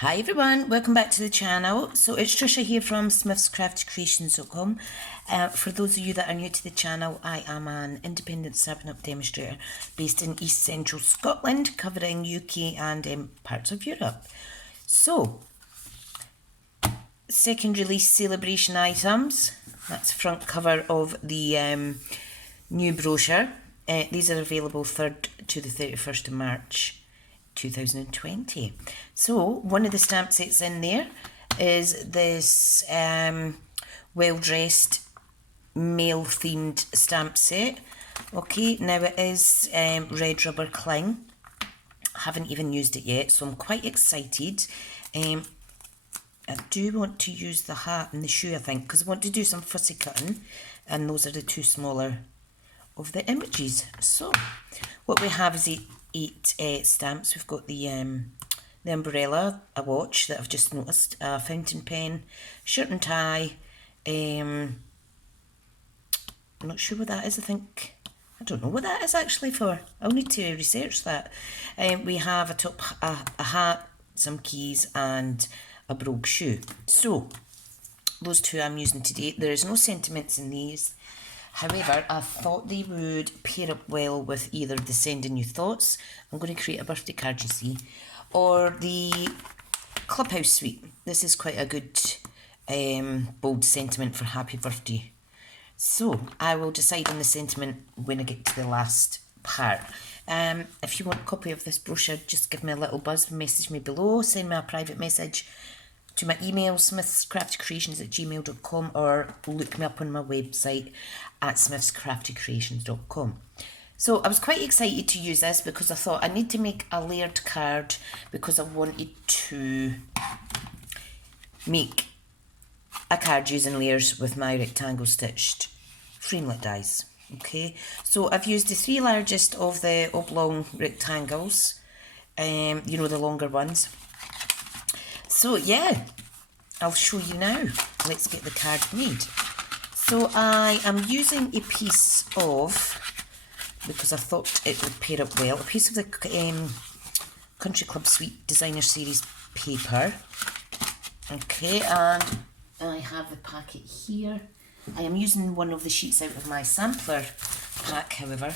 Hi everyone, welcome back to the channel. So it's Tricia here from smithscraftycreations.com. For those of you that are new to the channel, I am an independent Stampin' Up demonstrator based in East Central Scotland, covering UK and parts of Europe. So, second release celebration items. That's front cover of the new brochure. These are available 3rd to the 31st of March 2020. So one of the stamp sets in there is this well-dressed male themed stamp set. Okay, now it is red rubber cling. I haven't even used it yet, so I'm quite excited. I do want to use the hat and the shoe, I think, because I want to do some fussy cutting, and those are the two smaller of the images. So what we have is eight stamps. We've got the umbrella, a watch that I've just noticed, a fountain pen, shirt and tie. I'm not sure what that is. I don't know what that is actually for. I'll need to research that. We have a hat, some keys, and a brogue shoe. So those two I'm using today. There is no sentiments in these. However, I thought they would pair up well with either the Send In Your Thoughts, I'm going to create a birthday card, you see, or the Clubhouse Suite. This is quite a good bold sentiment for happy birthday. So, I will decide on the sentiment when I get to the last part. If you want a copy of this brochure, just give me a little buzz, message me below, send me a private message to my email, smithscraftycreations@gmail.com, or look me up on my website at smithscraftycreations.com. So I was quite excited to use this because I thought I need to make a layered card because I wanted to make a card using layers with my rectangle stitched framelit dies. Okay, so I've used the three largest of the oblong rectangles, you know, the longer ones. So yeah, I'll show you now. Let's get the card made. So I am using a piece of, because I thought it would pair up well, a piece of the Country Club Suite Designer Series paper. Okay, and I have the packet here. I am using one of the sheets out of my sampler pack, however.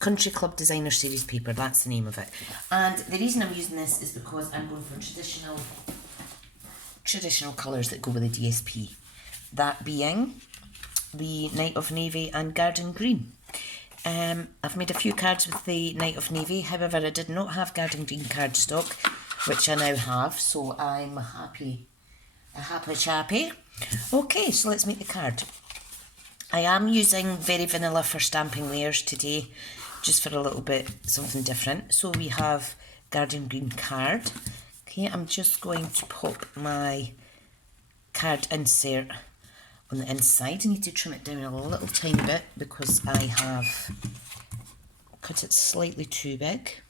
Country Club Designer Series paper, that's the name of it. And the reason I'm using this is because I'm going for traditional colours that go with the DSP. That being the Night of Navy and Garden Green. I've made a few cards with the Night of Navy, however I did not have Garden Green cardstock, which I now have, so I'm a happy chappy. Okay, so let's make the card. I am using very vanilla for stamping layers today, just for a little bit something different. So we have Garden Green card. Okay, I'm just going to pop my card insert on the inside. I need to trim it down a little tiny bit because I have cut it slightly too big.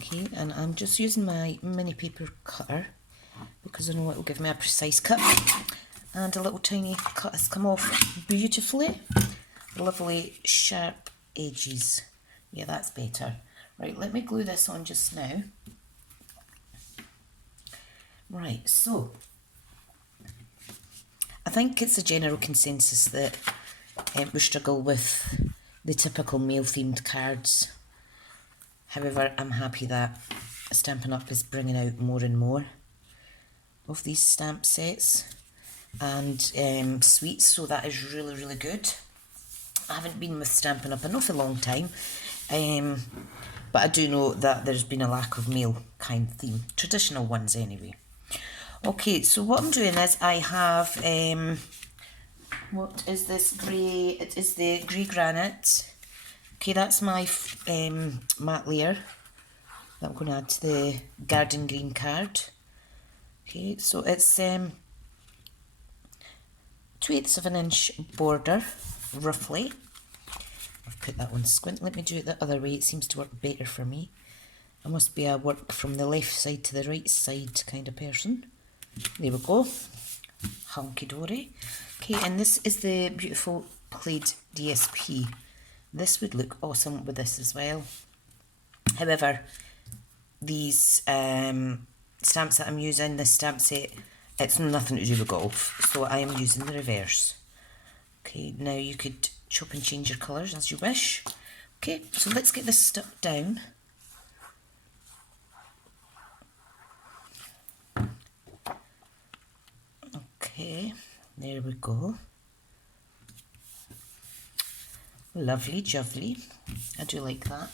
Okay, and I'm just using my mini paper cutter because I know it will give me a precise cut. And a little tiny cut has come off beautifully. Lovely sharp edges. Yeah, that's better. Right, let me glue this on just now. Right, so I think it's a general consensus that we struggle with the typical male-themed cards. However, I'm happy that Stampin' Up is bringing out more and more of these stamp sets and suites, so that is really, really good. I haven't been with Stampin' Up an awful long time, but I do know that there's been a lack of male kind theme, traditional ones anyway. Okay, so what I'm doing is I have, what is this grey? It is the grey granite. Okay, that's my matte layer that I'm going to add to the Garden Green card. Okay, so it's 2/8 of an inch border, roughly. I've put that one squint. Let me do it the other way. It seems to work better for me. I must be a work from the left side to the right side kind of person. There we go. Hunky dory. Okay, and this is the beautiful plaid DSP. This would look awesome with this as well. However, these stamps that I'm using, this stamp set, it's nothing to do with golf, so I am using the reverse. Okay, now you could chop and change your colours as you wish. Okay, so let's get this stuck down. Okay, there we go. Lovely jubbly. I do like that.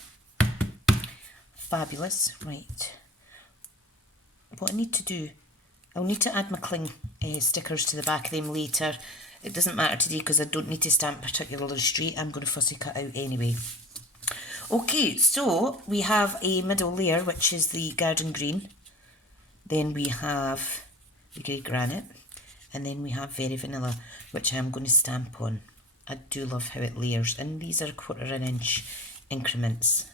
Fabulous. Right. What I need to do, I'll need to add my cling stickers to the back of them later. It doesn't matter today because I don't need to stamp particularly straight. I'm going to fussy cut out anyway. Okay, so we have a middle layer, which is the garden green. Then we have the grey granite. And then we have very vanilla, which I'm going to stamp on. I do love how it layers. And these are 1/4 inch increments.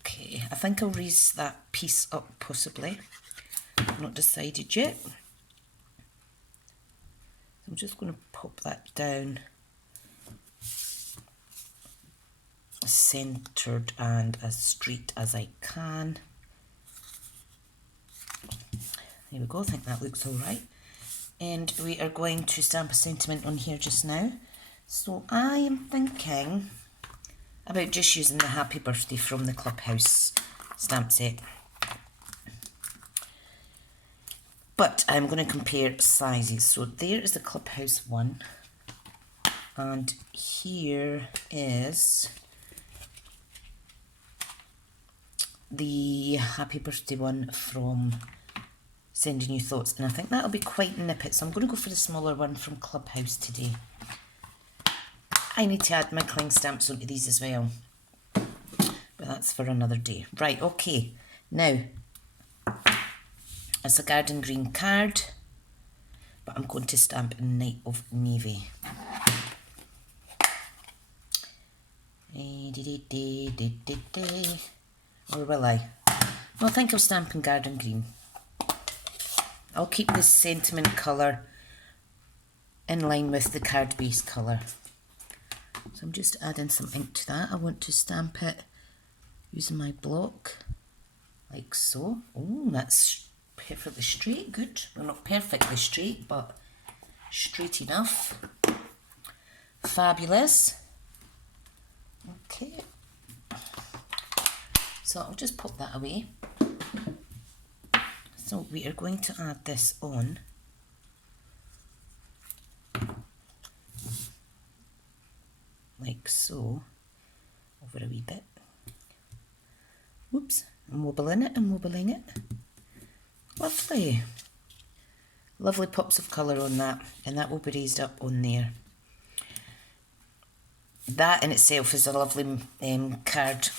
Okay, I think I'll raise that piece up possibly. Not decided yet. So I'm just going to pop that down. Centred and as straight as I can. There we go, I think that looks alright. And we are going to stamp a sentiment on here just now. So I am thinking about just using the happy birthday from the Clubhouse stamp set. But I'm going to compare sizes. So there is the Clubhouse one. And here is the happy birthday one from Sending You Thoughts, and I think that'll be quite nippet, so I'm going to go for the smaller one from Clubhouse today. I need to add my cling stamps onto these as well, but that's for another day. Right, okay, now it's a garden green card, but I'm going to stamp in Night of Navy. Or will I? Well, I think I'll stamp in garden green. I'll keep this sentiment colour in line with the card base colour. So I'm just adding some ink to that. I want to stamp it using my block, like so. Oh, that's perfectly straight, good. Well, not perfectly straight, but straight enough. Fabulous. Okay. So I'll just pop that away. So we are going to add this on. Like so. Over a wee bit. Whoops. I'm wobbling it and wobbling it. Lovely. Lovely pops of colour on that. And that will be raised up on there. That in itself is a lovely card.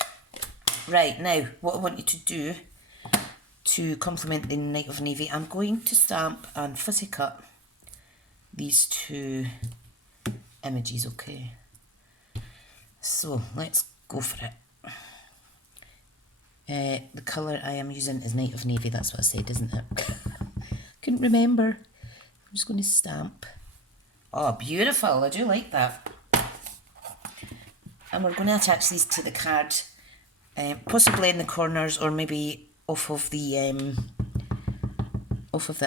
Right, now what I want you to do to complement the Night of Navy, I'm going to stamp and fussy cut these two images, okay? So let's go for it. The colour I am using is Night of Navy, that's what I said, isn't it? Couldn't remember. I'm just going to stamp. Oh, beautiful, I do like that. And we're going to attach these to the card, possibly in the corners or maybe off of the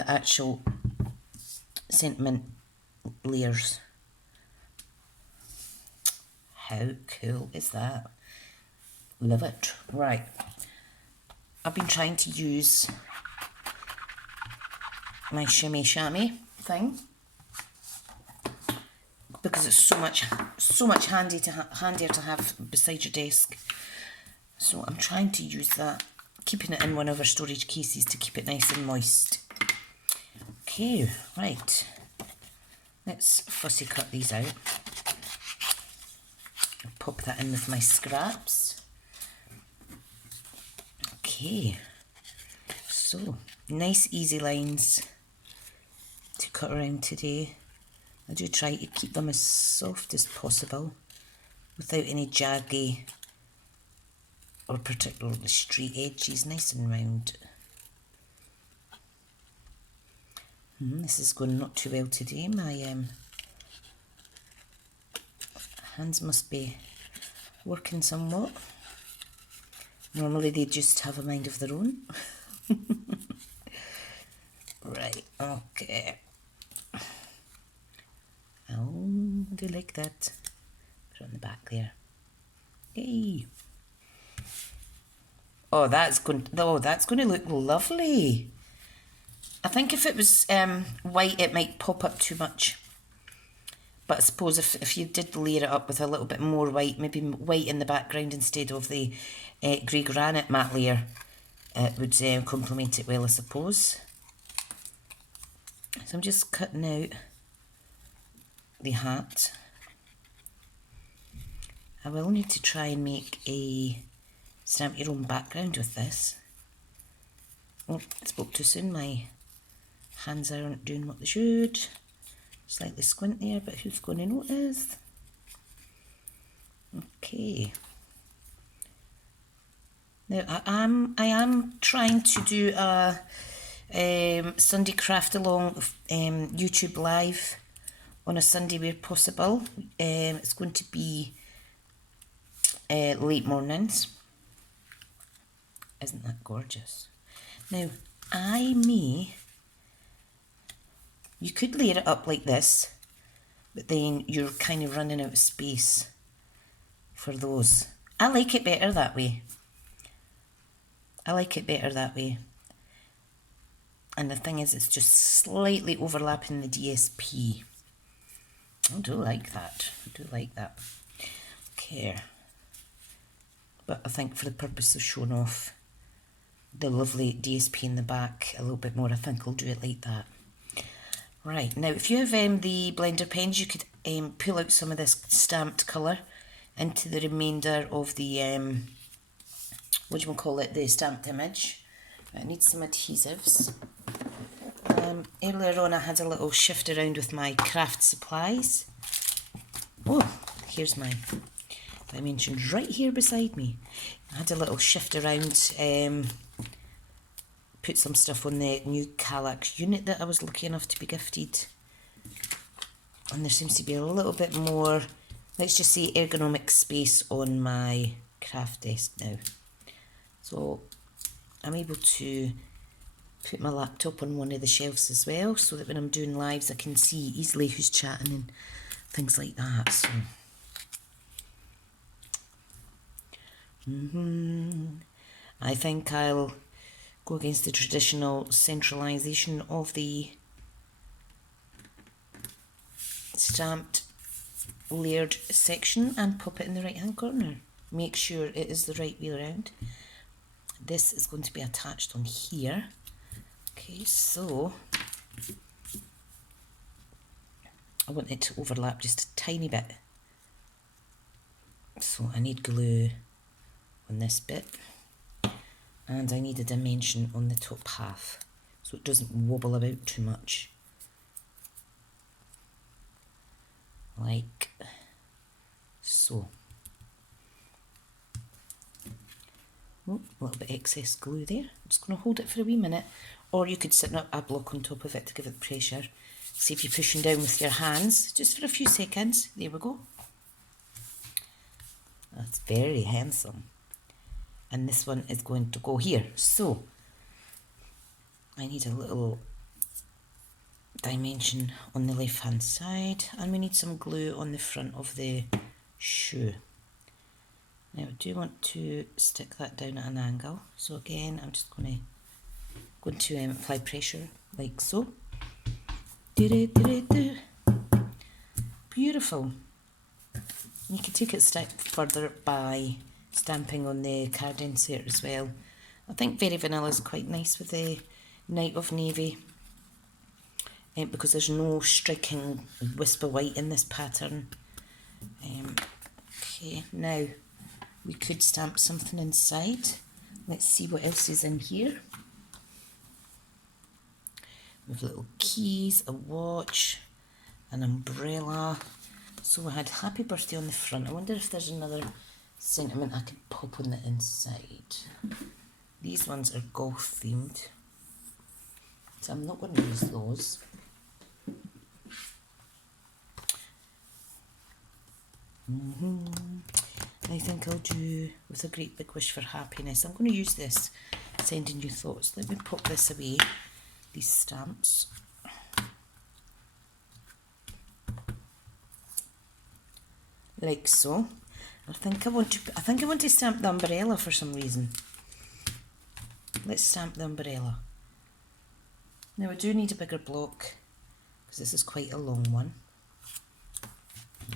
actual sentiment layers. How cool is that? Love it. Right. I've been trying to use my shimmy shammy thing because it's so much handier to have beside your desk. So I'm trying to use that, keeping it in one of our storage cases to keep it nice and moist. Okay, right. Let's fussy cut these out. I'll pop that in with my scraps. Okay. So, nice easy lines to cut around today. I do try to keep them as soft as possible without any jaggy or particularly straight edges, nice and round. This is going not too well today. My hands must be working somewhat. Normally they just have a mind of their own. Right, okay. Oh, I do like that. Put it on the back there. Yay! Oh, that's going to look lovely. I think if it was white, it might pop up too much. But I suppose if you did layer it up with a little bit more white, maybe white in the background instead of the grey granite matte layer, it would complement it well, I suppose. So I'm just cutting out the hat. I will need to try and make a stamp your own background with this. Oh, I spoke too soon. My hands aren't doing what they should. Slightly squint there, but who's going to notice? Okay. Now I am trying to do a Sunday craft along YouTube live on a Sunday where possible. It's going to be late mornings. Isn't that gorgeous? Now you could layer it up like this, but then you're kind of running out of space for those. I like it better that way. And the thing is, it's just slightly overlapping the DSP. I do like that. Okay. But I think for the purpose of showing off the lovely DSP in the back a little bit more, I think I'll do it like that. Right, now if you have the blender pens, you could pull out some of this stamped colour into the remainder of the, the stamped image. I need some adhesives. Earlier on I had a little shift around with my craft supplies. Oh, here's my dimensions right here beside me. I had a little shift around, put some stuff on the new Kallax unit that I was lucky enough to be gifted. And there seems to be a little bit more, let's just say, ergonomic space on my craft desk now. So I'm able to put my laptop on one of the shelves as well, so that when I'm doing lives I can see easily who's chatting and things like that. So I think I'll go against the traditional centralisation of the stamped layered section and pop it in the right hand corner. Make sure it is the right way around. This is going to be attached on here. Okay, so I want it to overlap just a tiny bit. So I need glue on this bit, and I need a dimension on the top half so it doesn't wobble about too much. Like so. Oh, a little bit excess glue there. I'm just going to hold it for a wee minute, or you could sit a block on top of it to give it pressure. See if you're pushing down with your hands, just for a few seconds. There we go. That's very handsome. And this one is going to go here. So I need a little dimension on the left hand side, and we need some glue on the front of the shoe. Now I do want to stick that down at an angle, so again I'm just going to apply pressure like so. Beautiful. You can take it a step further by stamping on the card insert as well. I think Very Vanilla is quite nice with the Night of Navy, because there's no striking wisp of white in this pattern. Okay, now we could stamp something inside. Let's see what else is in here. With little keys, a watch, an umbrella. So we had Happy Birthday on the front. I wonder if there's another sentiment I could pop on the inside. These ones are golf themed, so I'm not going to use those. I think I'll do with a great big wish for happiness. I'm going to use this, sending you thoughts. Let me pop this away, these stamps. Like so. I think I want to stamp the umbrella for some reason. Let's stamp the umbrella. Now I do need a bigger block because this is quite a long one.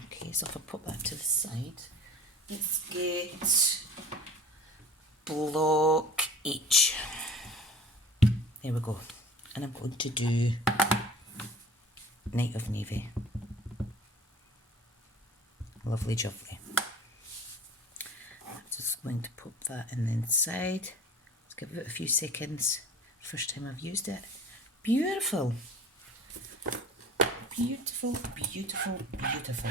Okay, so if I put that to the side, let's get block H. There we go. And I'm going to do Night of Navy. Lovely jubbly. I'm just going to pop that in the inside. Let's give it a few seconds. First time I've used it. Beautiful. Beautiful, beautiful, beautiful.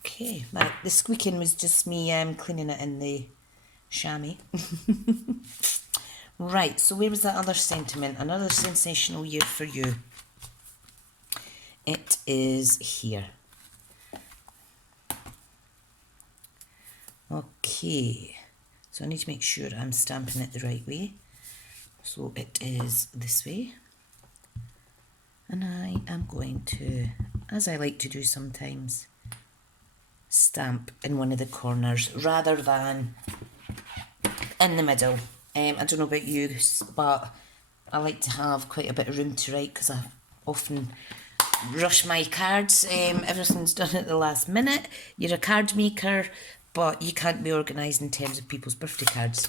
Okay, right, the squeaking was just me cleaning it in the chamois. Right, so where was that other sentiment? Another sensational year for you. It is here. Okay, so I need to make sure I'm stamping it the right way. So it is this way. And I am going to, as I like to do sometimes, stamp in one of the corners rather than in the middle. I don't know about you, but I like to have quite a bit of room to write because I often rush my cards. Everything's done at the last minute. You're a card maker, but you can't be organised in terms of people's birthday cards.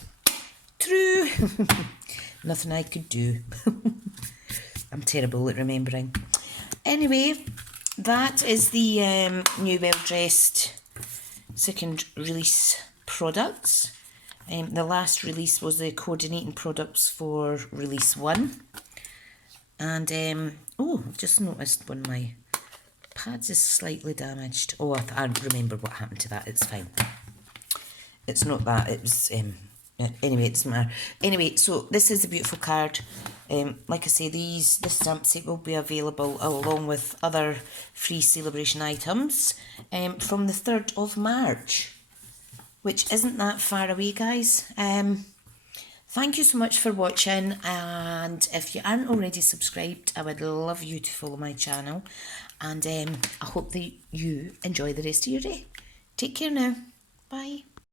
True. Nothing I could do. I'm terrible at remembering. Anyway, that is the new Well Dressed second release products. The last release was the coordinating products for release 1. And, oh, I've just noticed one of my pads is slightly damaged. Oh, I remember what happened to that. It's fine. It's not that. It was, anyway, it doesn't matter. Anyway, so this is a beautiful card. Like I say, this stamp set will be available along with other free celebration items from the 3rd of March, which isn't that far away, guys. Thank you so much for watching, and if you aren't already subscribed, I would love you to follow my channel, and I hope that you enjoy the rest of your day. Take care now. Bye.